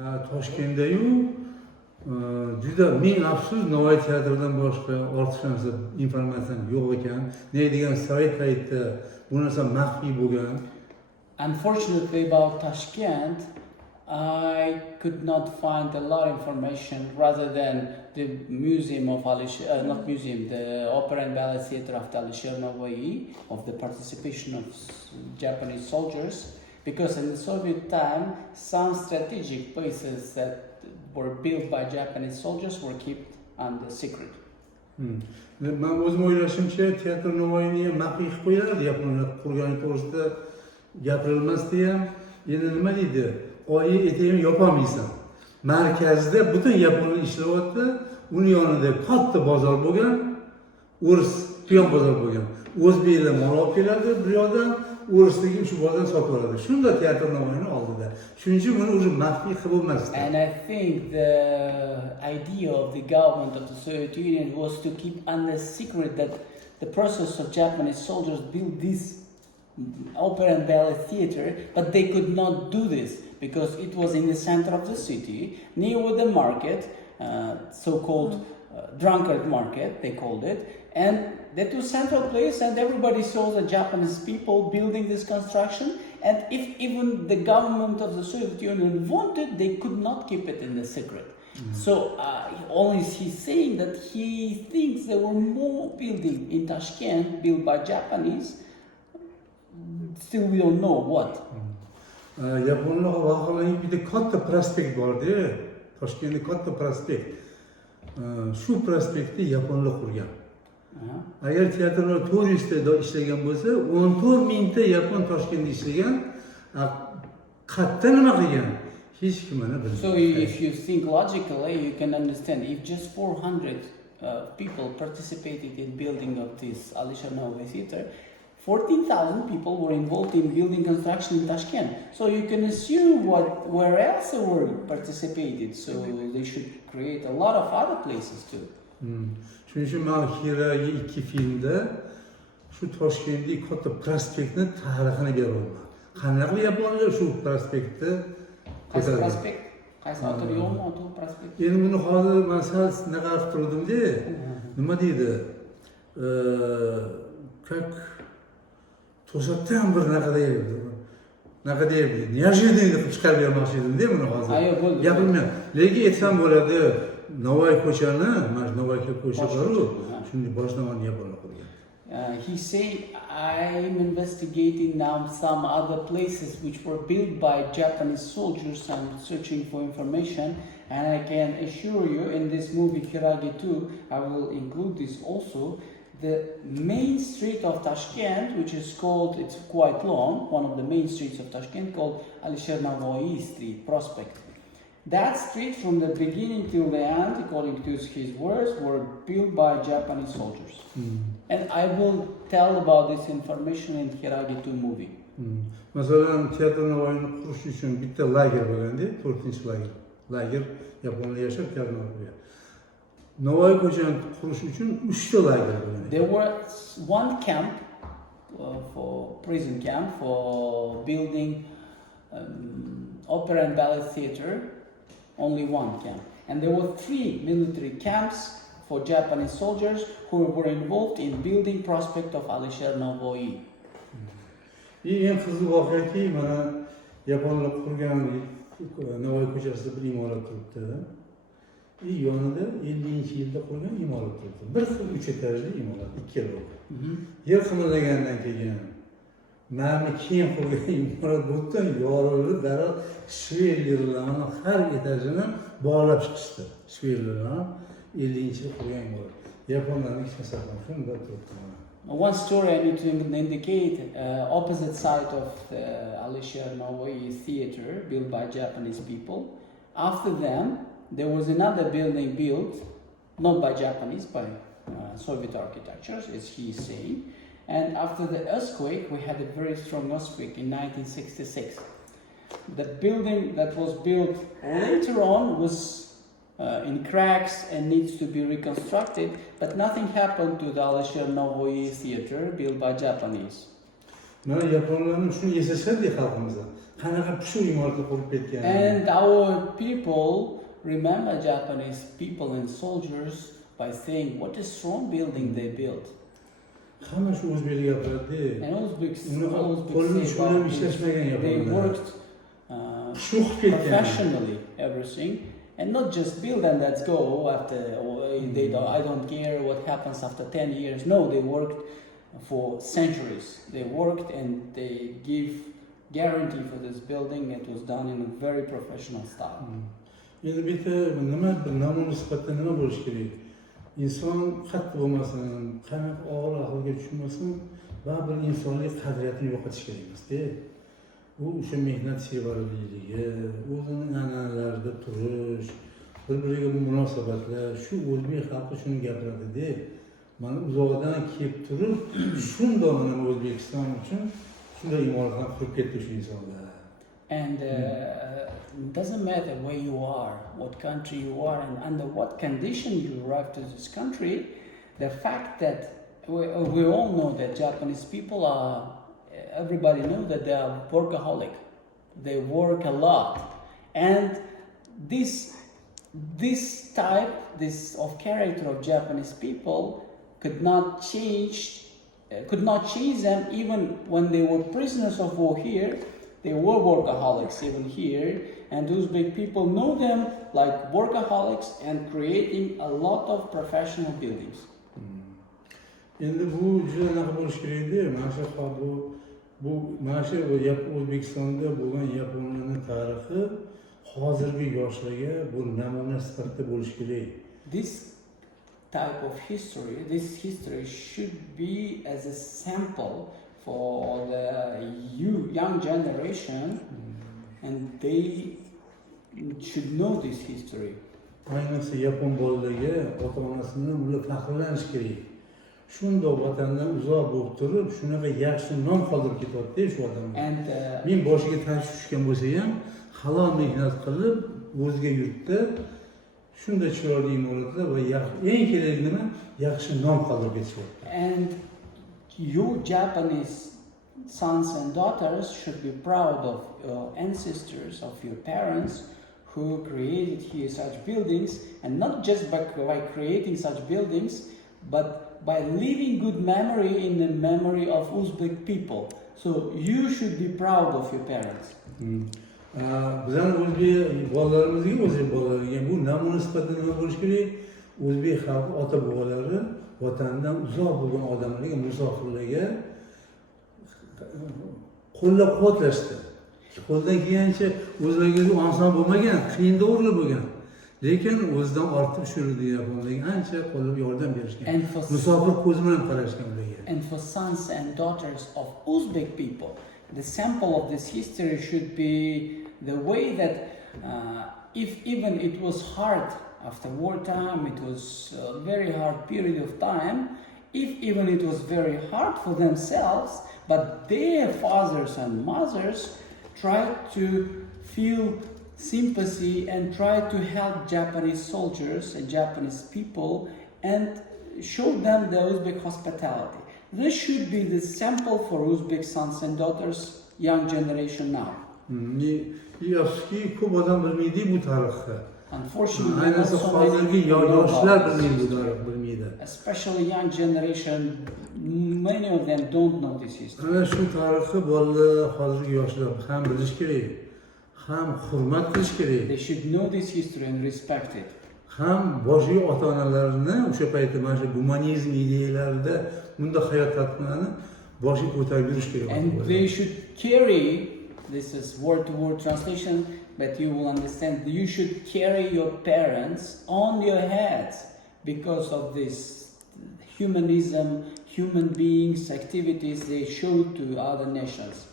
Toshkentdayu juda ming afsus Navoiy teatridan boshqa ortiqcha narsa informatsiyam yo'q ekan. Ne degan sayt paytda bu narsa maxfiy bo'lgan. Unfortunately, about Tashkent, I could not find a lot of information rather than the museum of not museum, the Opera and Ballet Theatre of Alisher Navoiy, of the participation of Japanese soldiers, because in the Soviet time, some strategic places that were built by Japanese soldiers were kept under secret. Men o'zim o'ylashimcha, teatr Navoiyni ham maxfiy qilib qo'yiladi, Yaponlar qurgani to'g'risida gapirilmasdi ham. Endi nima deydi? Oyi etegini yopolmaysan. Markazda butun Yaponlar ishlayapti. Uni yonida katta bozor bo'lgan, o'ris piyon bozor bo'lgan. O'zbeklar mol olib keladi, bu yoqdan o'risdagi shu bozor sotib oladi. Shunda teatr Navoiyni oldida. Shuning uchun buni o'zi maxfiy qilib bo'lmasdi. And I think the idea of the government of the Soviet Union was to keep under secret that the process of Japanese soldiers built this opera and ballet theater, but they could not do this because it was in the center of the city, near the market, so-called drunkard market, they called it, and that was central place, and everybody saw the Japanese people building this construction, and if even the government of the Soviet Union wanted, they could not keep it in the secret. So only he's saying that he thinks there were more buildings in Tashkent built by Japanese. Still we don't know what. Yaponlar vaholanki bitta katta prospekt bor-da, Toshkentda katta prospekt. Shu prospektni Yaponlar qurgan. Agar teatrlar 400 ta ishlagan bo'lsa, 14 mingta Yapon Toshkentda ishlagan. Qayerda nima qilgan? Hech kim mana bilmaydi. So if you think logically, you can understand if just 400 people participated in building of this Alisher Navoiy Theatre, 14,000 people were involved in building construction in Tashkent. So you can assume where else they were participated. So they should create a lot of other places too. Shuning uchun men Xiraga 2 filmda shu Toshkentdagi katta prospektni tarixini beraman. Qanaqa Yaponlar shu prospektni Qaysi prospekt? Qaysi otur yo'qmi, otur prospekt? Endi buni hozir men sal naqa qilib turdim-da. Nima deydi? Как to'satdan bir naqa deydi. Неожиданно qilib chiqarib bermoqchi edim-da buni hozir. Gapimni. Lekin aytsam bo'ladi. Navoiy ko'chani, mana Navoiy ko'cha bor-ku, shuni boshdan Yaponlar qurgan. He said, I'm investigating now some other places which were built by Japanese soldiers. I'm searching for information, and I can assure you in this movie Hiragi 2, I will include this also. The main street of Tashkent, which is called, it's quite long, one of the main streets of Tashkent called Alisher Navoiy Street, Prospect. That street from the beginning till the end, according to his words, were built by Japanese soldiers. And I will tell about this information in Hiragi 2 movie. Masalan, teatr Navoiyni qurish uchun bitta lager bo'lganda, 4-lager. Lager Yaponlar yashab teatr Navoiy. Navoiy ko'chani qurish uchun 3 ta lager bo'lgan. There was one camp for prison camp for building opera and ballet theater, only one camp. And there were 3 military camps for Japanese soldiers who were involved in building prospect of Alisher Navoiy. Eng qiziq voqeaki, mana Yaponlar qurgan Navoiy ko'chasida bir imorat turibdi. Yonida 50-yilda qurgan imorat turibdi. Bir xil 3 etajli imorat, ikkala. Yer qimirlagandan keyin mana keyin qurgan imorat butun yorilib, darhol shvellerlarni har etajini bog'lab chiqishdi. Shvellerlar 50-yil qurgan imorat. Yaponlarning masalan shunda turibdi. One story I need to indicate, opposite side of the Alisher Navoiy Theatre built by Japanese people. After them, there was another building built, not by Japanese, by Soviet architectures, as he is saying. And after the earthquake, we had a very strong earthquake in 1966. The building that was built later on was in cracks and needs to be reconstructed, but nothing happened to the Alisher Navoiy Theatre built by Japanese. Mana Yaponlarning shuni esashadi xalqimizda. Qanaqa shu imoratni qurib ketgan. And our people remember Japanese people and soldiers by saying, what a strong building they built. Hamma shu o'zbeklik gapiradi. And Uzbeks qo'lni say shundan about ishlashmagan this. They Yaponlar. worked professionally, everything, and not just build and let's go after, I don't care what happens after 10 years. No, they worked for centuries. They worked and they give guarantee for this building. It was done in a very professional style. Endi bu yerda nima bir namuna sifatida nima bo'lish kerak? Inson qattiq bo'lmasin, qanaqa og'ir ahvolga tushmasin va bir insonlik qadriyatini yo'qotish kerak emas-da. Bu o'sha mehnat sevarligi, o'zining an'analarida turish, bir-biriga munosabatlar, shu o'zbek xalqi shuni gapiradi-da. Mana uzoqdan kelib turib, shundoq mana O'zbekiston uchun shunday imoratlarni qurib ketdi shu insonlar. And it doesn't matter where you are, what country you are, and under what condition you arrived to this country, the fact that we all know that Japanese people are, everybody knows that they are workaholic. They work a lot. And this type of character of Japanese people could not change them even when they were prisoners of war here. They were workaholics even here, and Uzbek people know them like workaholics and creating a lot of professional buildings. Endi bu juda anaqa bo'lish kerak-da. Mana shu O'zbekistonda bo'lgan Yaponlarning tarixi hozirgi yoshlarga bu namuna sifatida bo'lish kerak. This type of history, this history should be as a sample for the young generation, and they should know this history. Ayniqsa Yapon bolalariga ota-onasidan ular faxrlanish kerak. Shundoq vatandan uzoq bo'lib turib, shunaqa yaxshi nom qoldirib ketyapti shu odamlar. Men boshiga tash tushgan bo'lsa ham, halol mehnat qilib, o'zga yurtda shunday chiroyli imoratlar va eng kerakli nima? Yaxshi nom qoldirib ketyapti. And your Japanese sons and daughters should be proud of your ancestors, of your parents who created here such buildings, and not just by creating such buildings, but by leaving good memory in the memory of Uzbek people. So you should be proud of your parents. Bizning o'zbek bolalarimizga, o'zbek bolalariga bu namuna sifatida nima bo'lish kerak? O'zbek xalqi ota-bobolari vatandan uzoq bo'lgan odamlarga, musofirlarga qo'llab-quvvatlashdi. Qo'ldan kelgancha o'zlariga oson bo'lmagan, qiyin davrlar bo'lgan. Lekin o'zidan ortib shurdi Yaponlarga ancha qo'llab yordam berishgan. Musofir ko'zi bilan qarashgan ularga. And for sons and daughters of Uzbek people, the sample of this history should be the way that if even it was hard after wartime, it was a very hard period of time, if even it was very hard for themselves, but their fathers and mothers tried to feel sympathy and tried to help Japanese soldiers and Japanese people and show them the Uzbek hospitality. This should be the sample for Uzbek sons and daughters, young generation now. Afsuski, ko'p odam bilmaydi bu tarixni. Unfortunately, ayniqsa hozirgi yoshlar bilmaydi. Especially young generation, many of them don't know this history. Ana shu tarixni bolalar, hozirgi yoshlar ham bilish kerak, ham hurmat qilish kerak. They should know this history and respect it. Ham boshiga ota-onalarini o'sha paytda mana shu gumanizm ideyalarida bunda hayot tartibini boshiga ko'tarib yurish kerak. And they should carry, this is word-to-word translation, but you will understand, you should carry your parents on your heads because of this humanism, human beings, activities they show to other nations.